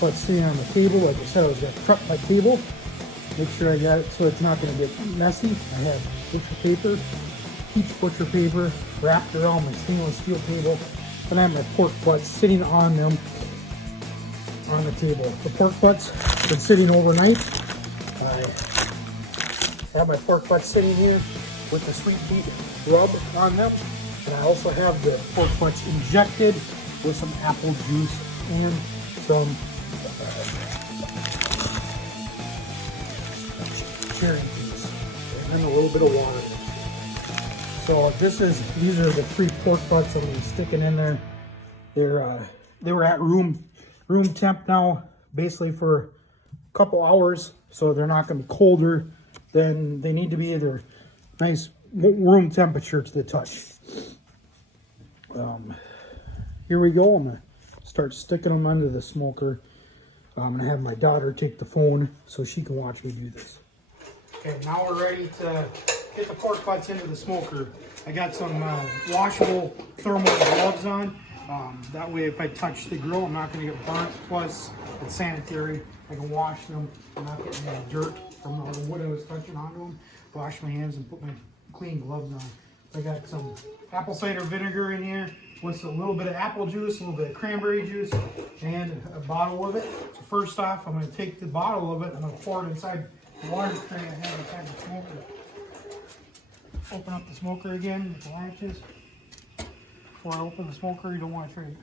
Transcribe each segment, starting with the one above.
butts sitting on the table. Like I said, I was going to prep my table. Make sure I got it so it's not going to get messy. I have butcher paper, peach butcher paper wrapped around my stainless steel table. Then I have my pork butts sitting on them on the table. The pork butts have been sitting overnight. I have my pork butts sitting here with the sweet beet rub on them. And I also have the pork butts injected with some apple juice and some cherry juice and a little bit of water. So these are the 3 pork butts I'm going to be sticking in there. They were at room temp now, basically for a couple hours, so they're not going to be colder than they need to be. They're nice room temperature to the touch. Here we go. I'm going to start sticking them under the smoker. I'm going to have my daughter take the phone so she can watch me do this. Okay, now we're ready to get the pork butts into the smoker. I got some washable thermal gloves on. That way if I touch the grill, I'm not going to get burnt. Plus, it's sanitary. I can wash them. I'm not getting any dirt from all the wood I was touching onto them. Wash my hands and put my clean gloves on. I got some apple cider vinegar in here with a little bit of apple juice, a little bit of cranberry juice, and a bottle of it. So first off, I'm going to take the bottle of it and I'm going to pour it inside the water tray I have inside the smoker. Open up the smoker again with the latches. Before I open the smoker, you don't want to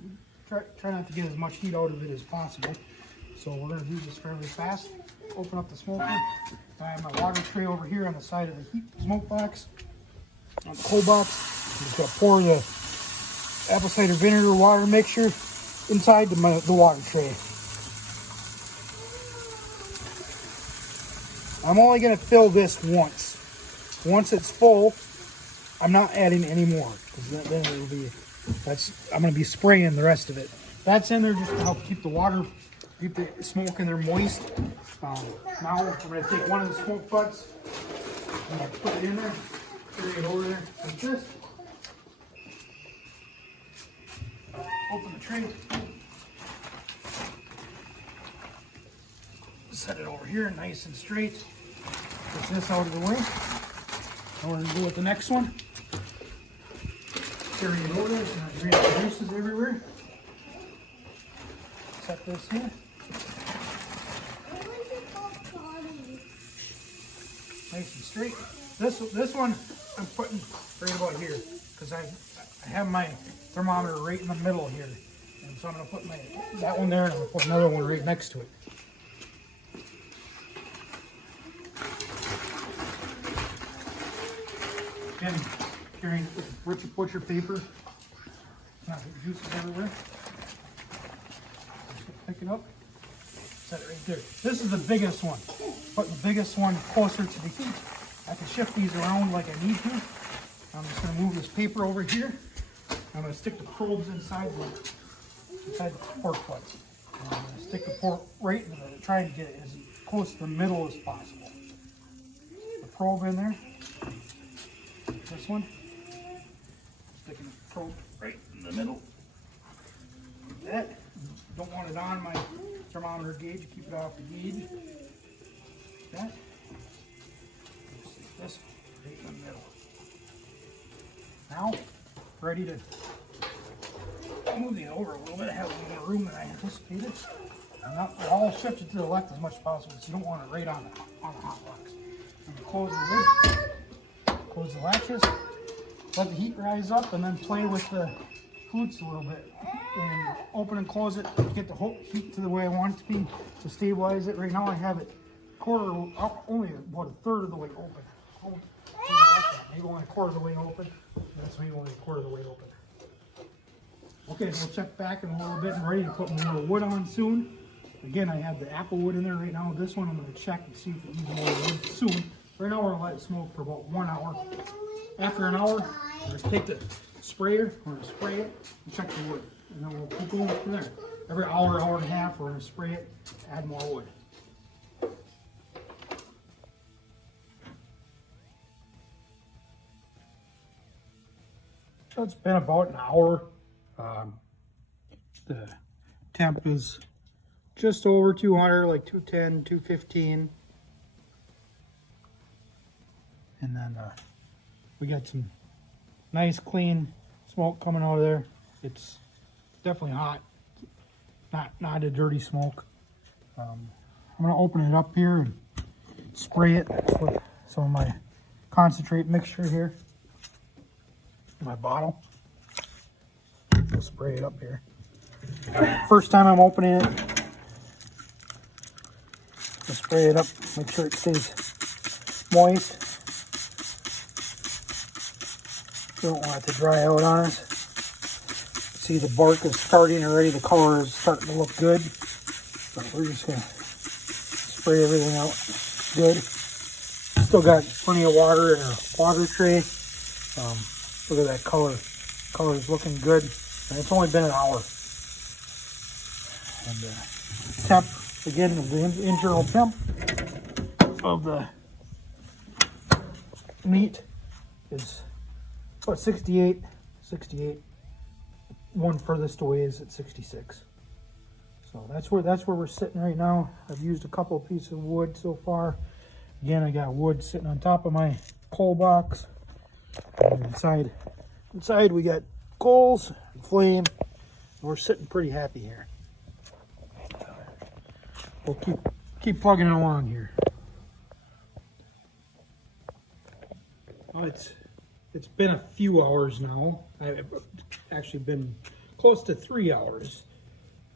try not to get as much heat out of it as possible. So we're going to do this fairly fast. Open up the smoker. I have my water tray over here on the side of the smoke box. On the cold box, I'm just going to pour the apple cider vinegar water mixture inside the water tray. I'm only going to fill this once. Once it's full, I'm not adding any more because then it'll be. I'm going to be spraying the rest of it. That's in there just to help keep the smoke in there moist. Now I'm going to take one of the smoke butts and I'll put it in there, carry it over there like this. Open the tray. Set it over here nice and straight. Push this out of the way. Now we're going to go with the next one. Carry it over there so not green juices everywhere. Set this here. Nice and straight. This one I'm putting right about here because I have my thermometer right in the middle here. And so I'm going to put that one there and I'm going to put another one right next to it. Again, carrying with butcher paper. Not get juices everywhere. Just pick it up. Set it right there. This is the biggest one. Put the biggest one closer to the heat. I can shift these around like I need to. I'm just going to move this paper over here. I'm going to stick the probes inside the pork butts. And I'm going to stick the pork right in the, try to get it as close to the middle as possible. The probe in there. This one. Sticking the probe right in the middle. Like that. Don't want it on my thermometer gauge. Keep it off the gauge. Like that. Stick this right in the middle. Now, ready to move these over a little bit. I have a little more room than I anticipated. They're all shifted to the left as much as possible, so you don't want it right on the hot box. I'm going to close the lid, close the latches, let the heat rise up, and then play with the flutes a little bit. And open and close it to get the whole heat to the way I want it to be to stabilize it. Right now I have it only about a third of the way open. Maybe only a quarter of the way open. That's maybe only a quarter of the way open. Okay, so we'll check back in a little bit and ready to put more wood on soon. Again, I have the apple wood in there right now. This one I'm going to check and see if it needs more wood soon. Right now we're going to let it smoke for about 1 hour. After an hour, we're going to take the sprayer, we're going to spray it and check the wood. And then we'll keep going from there. Every hour, hour and a half, we're going to spray it, add more wood. So it's been about an hour. The temp is just over 200, like 210, 215. And then we got some nice clean smoke coming out of there. It's definitely hot, not a dirty smoke. I'm gonna open it up here and spray it with some of my concentrate mixture here in my bottle. We'll spray it up here. First time I'm opening it, I'll spray it up, make sure it stays moist. We don't want it to dry out on us. See, the bark is starting already, the color is starting to look good. So we're just gonna spray everything out good. Still got plenty of water in our water tray. Look at that color. Color is looking good. And it's only been an hour. And temp, again, the internal temp of the meat is about 68. One furthest away is at 66. So that's where we're sitting right now. I've used a couple of pieces of wood so far. Again, I got wood sitting on top of my coal box. And inside we got coals and flame. We're sitting pretty happy here. We'll keep plugging it along here. Well, it's been a few hours now. I've actually been close to 3 hours.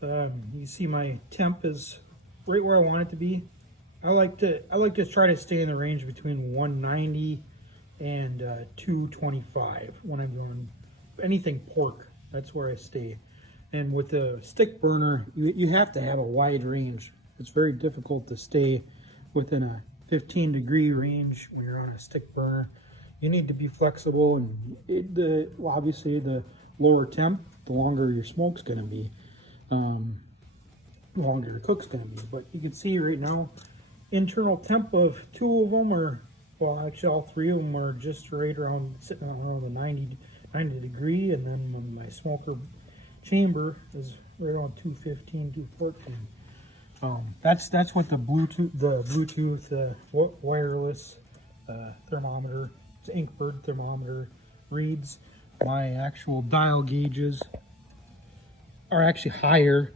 You see my temp is right where I want it to be. I like to try to stay in the range between 190 and 225 when I'm doing anything pork. That's where I stay. And with the stick burner, you have to have a wide range. It's very difficult to stay within a 15-degree range when you're on a stick burner. You need to be flexible, and obviously the lower temp, the longer your smoke's going to be, the longer your cook's going to be. But you can see right now, internal temp of 2 of them are, well, actually all 3 of them are just right around, sitting around the 90 degree, and then my smoker chamber is right around 215, 214. That's what the Bluetooth wireless thermometer, it's Inkbird thermometer, reads. My actual dial gauges are actually higher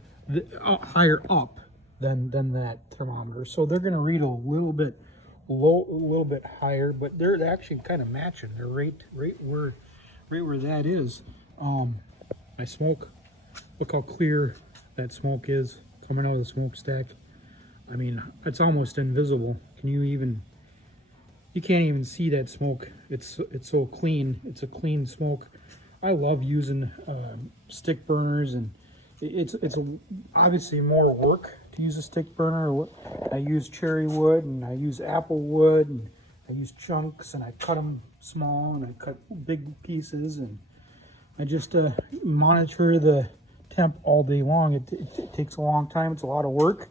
up than that thermometer, so they're going to read a little bit low, a little bit higher, but they're actually kind of matching. They're right where that is. My smoke, look how clear that smoke is coming out of the smokestack. I mean, it's almost invisible. You can't even see that smoke. It's so clean. It's a clean smoke. I love using stick burners, and it's obviously more work to use a stick burner. I use cherry wood, and I use apple wood, and I use chunks, and I cut them small, and I cut big pieces, and I just monitor the temp all day long. It takes a long time. It's a lot of work,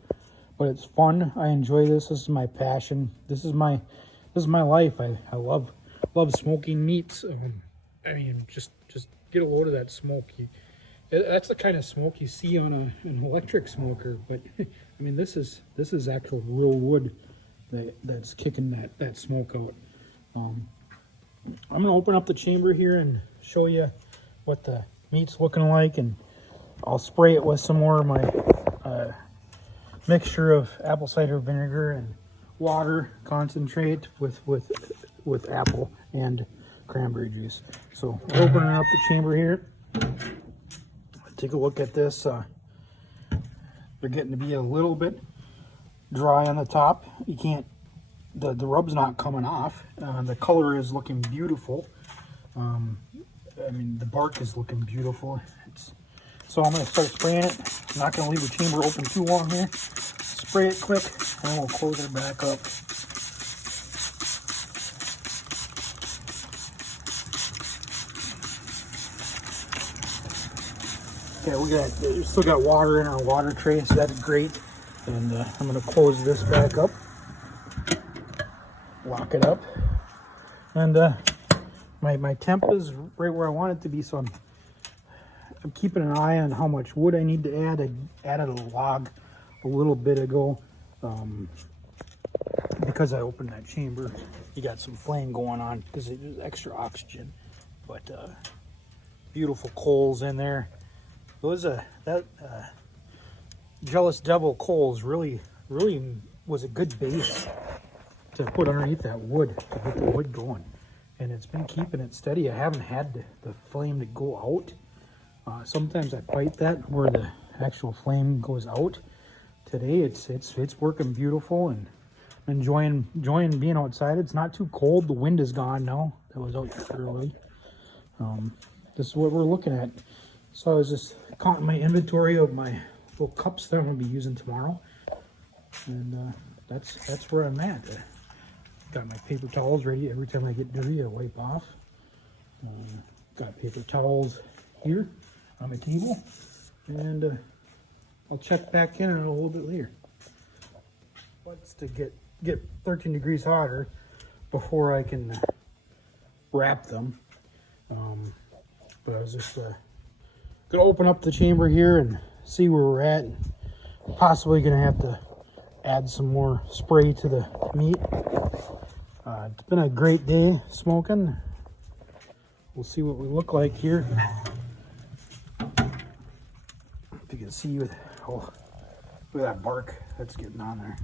but it's fun. I enjoy this. This is my passion. This is my life. I love smoking meats. I mean, just get a load of that smoke. That's the kind of smoke you see on an electric smoker. But I mean, this is actual real wood that's kicking that smoke out. I'm gonna open up the chamber here and show you what the meat's looking like, and I'll spray it with some more of my mixture of apple cider vinegar and water concentrate with apple and cranberry juice. So we're opening up the chamber here. Take a look at this. They're getting to be a little bit dry on the top. You can't, the rub's not coming off. The color is looking beautiful. I mean, the bark is looking beautiful. So I'm going to start spraying it. I'm not going to leave the chamber open too long here. Spray it quick, and then we'll close it back up. Okay, we still got water in our water tray, so that's great. And I'm going to close this back up, lock it up, and my temp is right where I want it to be. So I'm keeping an eye on how much wood I need to add. I added a log a little bit ago. Because I opened that chamber, you got some flame going on because there's extra oxygen. But beautiful coals in there. Those Jealous Devil coals really was a good base to put underneath that wood to get the wood going, and it's been keeping it steady. I haven't had the flame to go out. Sometimes I fight that where the actual flame goes out. Today it's working beautiful, and enjoying being outside. It's not too cold. The wind is gone now. That was out early. This is what we're looking at. So I was just counting my inventory of my little cups that I'm gonna be using tomorrow, and that's where I'm at. Got my paper towels ready. Every time I get dirty, I wipe off. Got paper towels here on my table, and I'll check back in a little bit later. What's to get 13 degrees hotter before I can wrap them. But I was just gonna open up the chamber here and see where we're at. Possibly gonna have to add some more spray to the meat. It's been a great day smoking. We'll see what we look like here. If you can see with, look at that bark that's getting on there.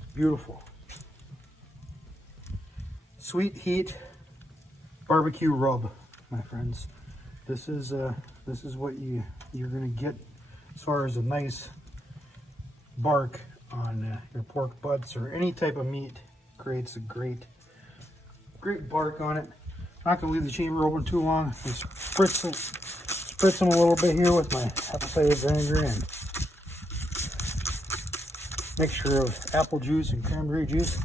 It's beautiful. Sweet Heat barbecue rub, my friends. This is what you're gonna get as far as a nice bark on your pork butts or any type of meat. Creates a great bark on it. Not gonna leave the chamber open too long. Just spritz them a little bit here with my apple cider vinegar and mixture of apple juice and cranberry juice,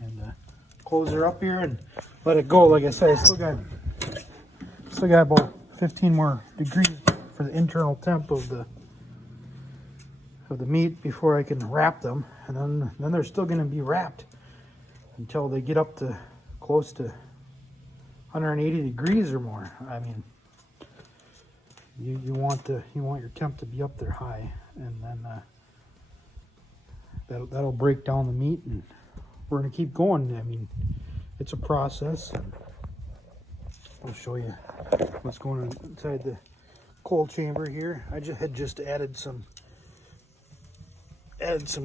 and close her up here and let it go. Like I said, I still got about 15 more degrees for the internal temp of the meat before I can wrap them, and then they're still going to be wrapped until they get up to close to 180 degrees or more. I mean, you want your temp to be up there high, and then that'll break down the meat, and we're going to keep going. I mean, it's a process, and I'll show you what's going on inside the cold chamber here. I had just added some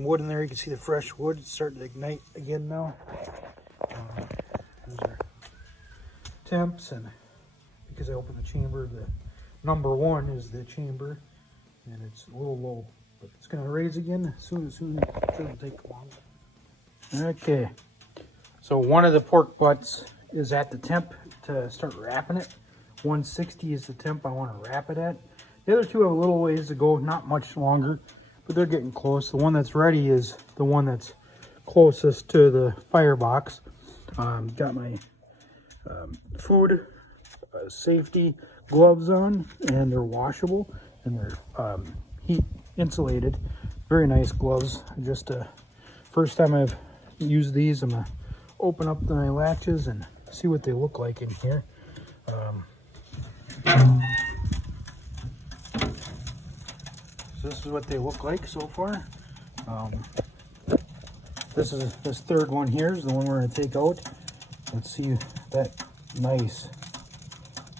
wood in there. You can see the fresh wood. It's starting to ignite again now. Those are temps, and because I opened the chamber, the number 1 is the chamber, and it's a little low, but it's going to raise again soon. It shouldn't take long. Okay, so one of the pork butts is at the temp to start wrapping it. 160 is the temp I want to wrap it at. The other two have a little ways to go, not much longer, but they're getting close. The one that's ready is the one that's closest to the firebox. Got my food safety gloves on, and they're washable, and they're heat insulated. Very nice gloves. Just first time I've used these. I'm gonna open up my latches and see what they look like in here. So this is what they look like so far. This third one here is the one we're going to take out. Let's see that. Nice.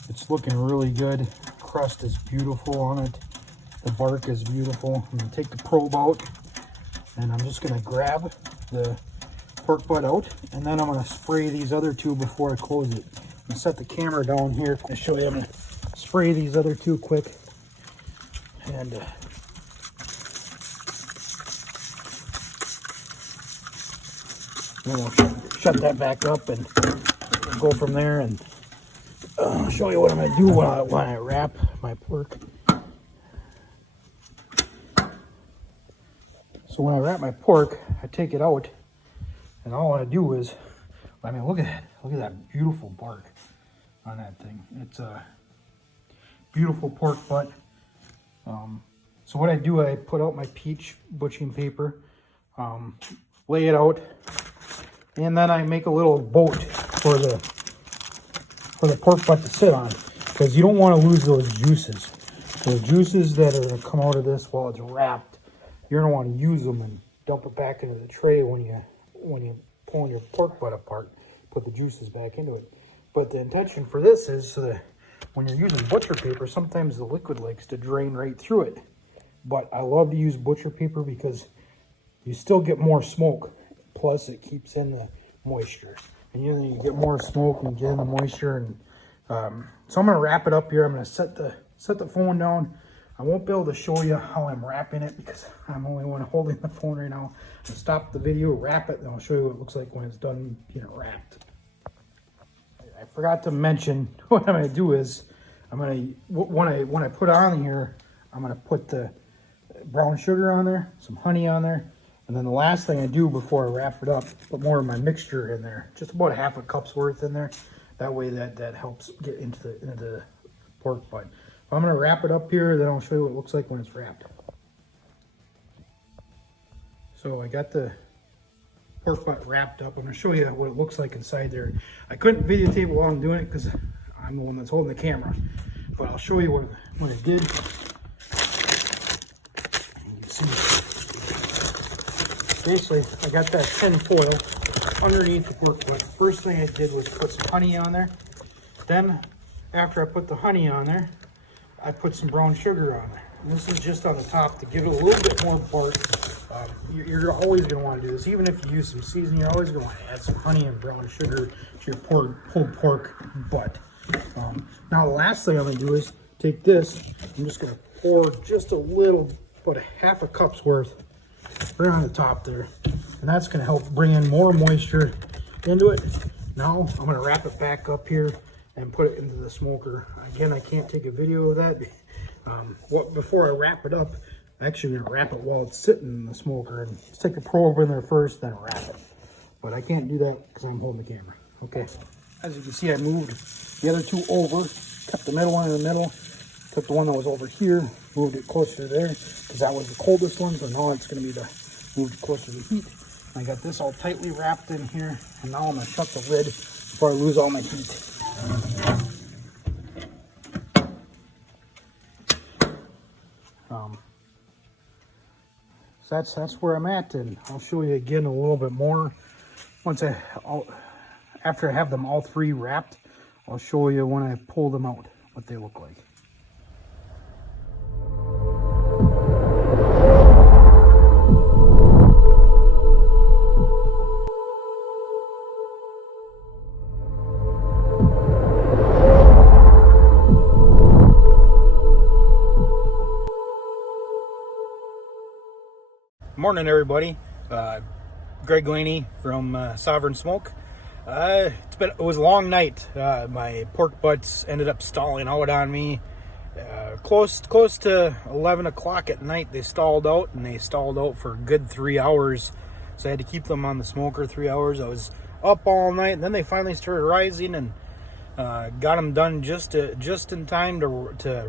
It's looking really good. Crust is beautiful on it. The bark is beautiful. I'm going to take the probe out, and I'm just going to grab the pork butt out, and then I'm going to spray these other two before I close it. I'm going to set the camera down here to show you. I'm going to spray these other two quick, and then we'll shut that back up and go from there, and I'll show you what I'm going to do when I wrap my pork. So when I wrap my pork, I take it out, and all I do is, I mean, look at that beautiful bark on that thing. It's a beautiful pork butt. So what I do, I put out my peach butching paper, lay it out, and then I make a little boat for the pork butt to sit on, because you don't want to lose those juices. The juices that are going to come out of this while it's wrapped, you're going to want to use them and dump it back into the tray when you're pulling your pork butt apart. Put the juices back into it. But the intention for this is so that when you're using butcher paper, sometimes the liquid likes to drain right through it. But I love to use butcher paper because you still get more smoke. Plus, it keeps in the moisture. And you get more smoke and get in the moisture. And so I'm going to wrap it up here. I'm going to set the phone down. I won't be able to show you how I'm wrapping it because I'm the only one holding the phone right now. I'll stop the video, wrap it, and I'll show you what it looks like when it's done getting wrapped. I forgot to mention what I'm going to do is when I put on here, I'm going to put the brown sugar on there, some honey on there, and then the last thing I do before I wrap it up, put more of my mixture in there, just about half a cup's worth in there. That way that helps get into the pork butt. I'm going to wrap it up here, then I'll show you what it looks like when it's wrapped. So I got the pork butt wrapped up. I'm going to show you what it looks like inside there. I couldn't videotape while I'm doing it because I'm the one that's holding the camera. But I'll show you what it did. And you can see, basically, I got that tin foil underneath the pork butt. First thing I did was put some honey on there. Then, after I put the honey on there, I put some brown sugar on there. And this is just on the top to give it a little bit more bark. You're always going to want to do this. Even if you use some seasoning, you're always going to want to add some honey and brown sugar to your pulled pork butt. Now the last thing I'm going to do is take this. I'm just going to pour just a little, about a half a cup's worth right on the top there. And that's going to help bring in more moisture into it. Now I'm going to wrap it back up here and put it into the smoker. Again, I can't take a video of that. Before I wrap it up, I'm actually going to wrap it while it's sitting in the smoker and stick the probe in there first, then wrap it. But I can't do that because I'm holding the camera. Okay. As you can see, I moved the other two over, kept the middle one in the middle, took the one that was over here, moved it closer there because that was the coldest one. So now it's going to be moved closer to the heat. I got this all tightly wrapped in here, and now I'm going to shut the lid before I lose all my heat. So that's where I'm at, and I'll show you again a little bit more after I have them all three wrapped. I'll show you when I pull them out what they look like. Morning, everybody. Greg Laney from Sovereign Smoke. It was a long night. My pork butts ended up stalling out on me. Close to 11 o'clock at night, they stalled out, and they stalled out for a good 3 hours. So I had to keep them on the smoker 3 hours. I was up all night, and then they finally started rising, and got them done just in time to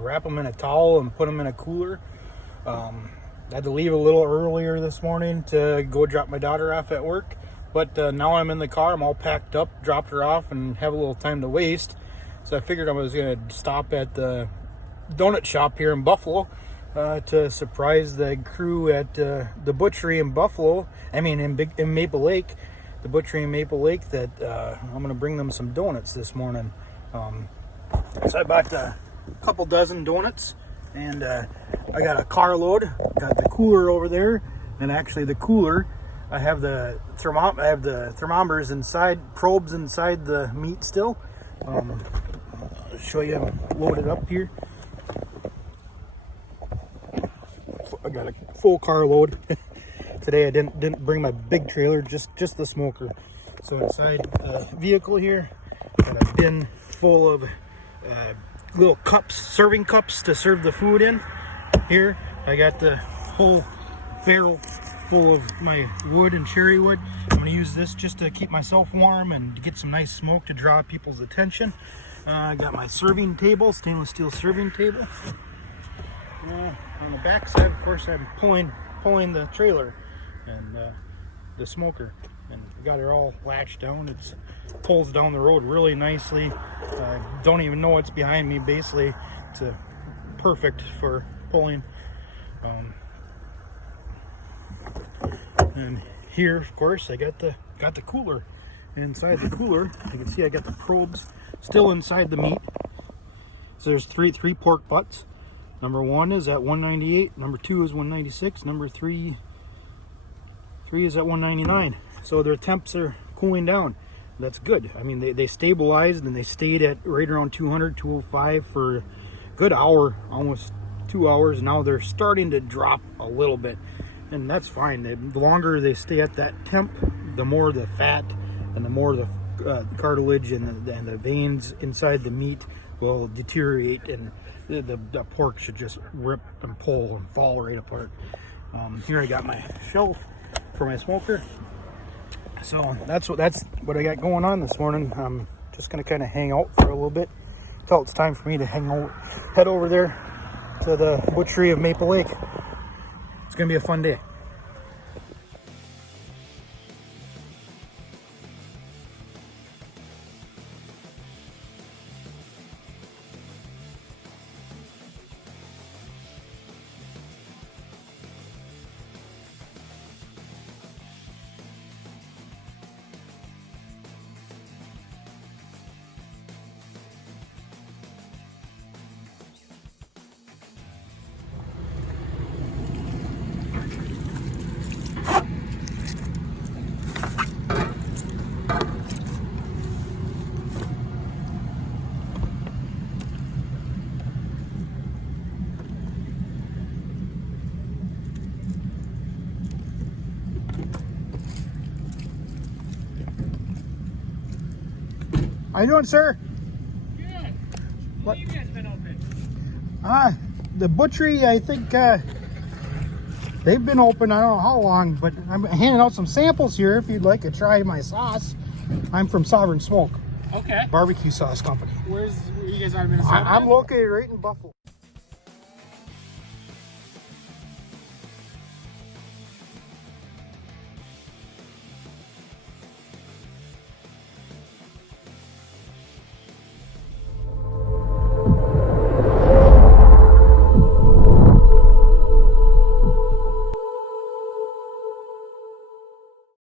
wrap them in a towel and put them in a cooler. I had to leave a little earlier this morning to go drop my daughter off at work, but now I'm in the car. I'm all packed up, dropped her off, and have a little time to waste. So I figured I was going to stop at the donut shop here in Buffalo to surprise the crew at the butchery in Buffalo. I mean, in Maple Lake, the butchery in Maple Lake. That I'm going to bring them some donuts this morning. So I bought a couple dozen donuts. And I got a carload, got the cooler over there, and actually the cooler, I have the thermometers inside, probes inside the meat still. I'll show you, I'm loaded up here. I got a full carload. Today I didn't bring my big trailer, just the smoker. So inside the vehicle here, got a bin full of little cups, serving cups to serve the food in. Here I got the whole barrel full of my wood and cherry wood. I'm going to use this just to keep myself warm and to get some nice smoke to draw people's attention. I got my serving table, stainless steel serving table. On the back side, of course, I'm pulling the trailer and the smoker, and got it all latched down. It pulls down the road really nicely. Don't even know what's behind me. Basically, it's a perfect for pulling. And here, of course, I got the cooler. And inside the cooler, you can see I got the probes still inside the meat. So there's three pork butts. Number 1 is at 198. Number 2 is 196. Number 3 is at 199. So their temps are cooling down. That's good. I mean, they stabilized and they stayed at right around 200, 205 for a good hour, almost 2 hours. Now they're starting to drop a little bit, and that's fine. The longer they stay at that temp, the more the fat and the more the cartilage and the veins inside the meat will deteriorate, and the pork should just rip and pull and fall right apart. Here I got my shelf for my smoker. So that's what I got going on this morning. I'm just gonna kind of hang out for a little bit until it's time for me to head over there to the butchery of Maple Lake. It's gonna be a fun day. How you doing, sir? Good. What have you guys been open? The butchery, I think they've been open, I don't know how long, but I'm handing out some samples here if you'd like to try my sauce. I'm from Sovereign Smoke. Okay. Barbecue sauce company. Where you guys are in Minnesota? I'm located right in Buffalo.